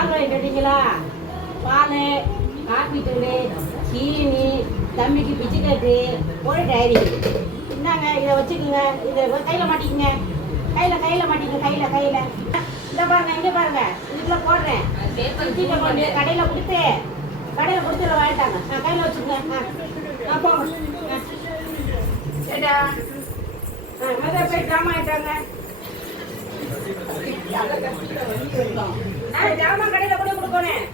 பால் வாங்கிட்டு வந்தீங்களா? பால், காப்பி தூள், சீனி, தம்பிக்கு பிச்சுக்கட்டு, ஒரு டைரி. இந்தாங்க, இதை வச்சுக்கோங்க. இதை கையில் மாட்டிக்கங்க. கையில் மாட்டிக்கங்க. கையில் இந்த பாருங்க, இங்கே பாருங்க, இதுக்குள்ள போடுறேன். பிச்சுக்க கொண்டு கடையில் கொடுத்து வாங்கிட்டாங்க. கையில் வச்சுக்கோங்க. போங்க ஏடா. முதல் போய் ஜாமான் ஆயிட்டாங்க. ஜாமான் கடையில் கூட கொடுக்கணும்.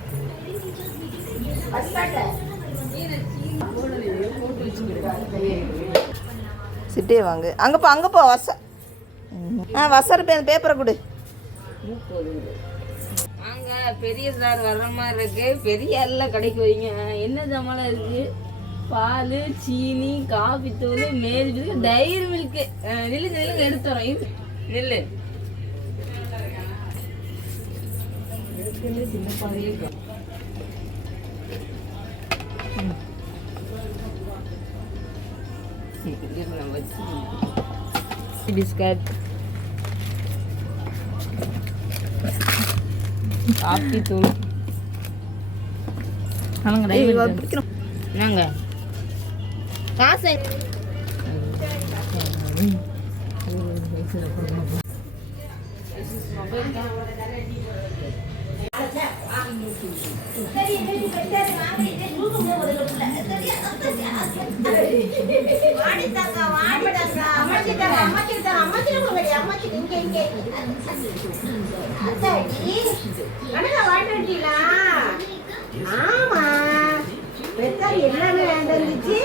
சிட்டே வாங்க. அங்கே போ வசர பேப்பரை கொடு. வாங்க, பெரிய சார் வர்ற மாதிரி இருக்கு. பெரிய எல்லாம் கடைக்கு வைங்க. என்ன ஜாமான் இருக்கு? பால், சீனி, காபி தூள், மேல் மில்க், டைரி மில்க். நில்லுங்க எடுத்து வரோம். நில்லு. சின்ன பாதையே பிஸ்கட், காப்பி தூள். நாங்க காசு ஆமா, எல்லாமே வேண்டிச்சு.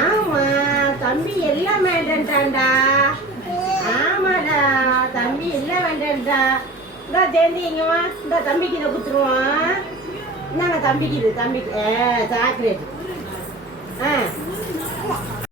ஆமா, தம்பி எல்லாம் வேண்டான்டா. ஆமாடா, தம்பி எல்லாம் வேண்டான்டா. இந்த தேந்திங்கம்மா, இந்த தம்பிக்கு இதை கொடுத்துருவான். இந்தாங்க தம்பிக்கு இது, தம்பிக்கு சாக்லேட்.